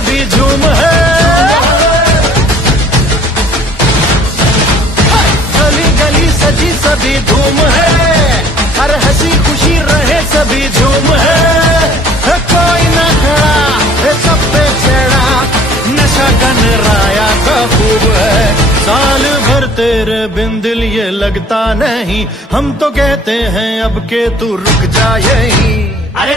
सभी झूम है, गली गली सजी सभी धूम है, हर हंसी खुशी रहे सभी झूम है, कोई न खड़ा है सब पे चढ़ा, नशा गनराया का खूब है, साल भर तेरे बिन दिल ये लगता नहीं, हम तो कहते हैं अब के तू रुक जा यहीं। अरे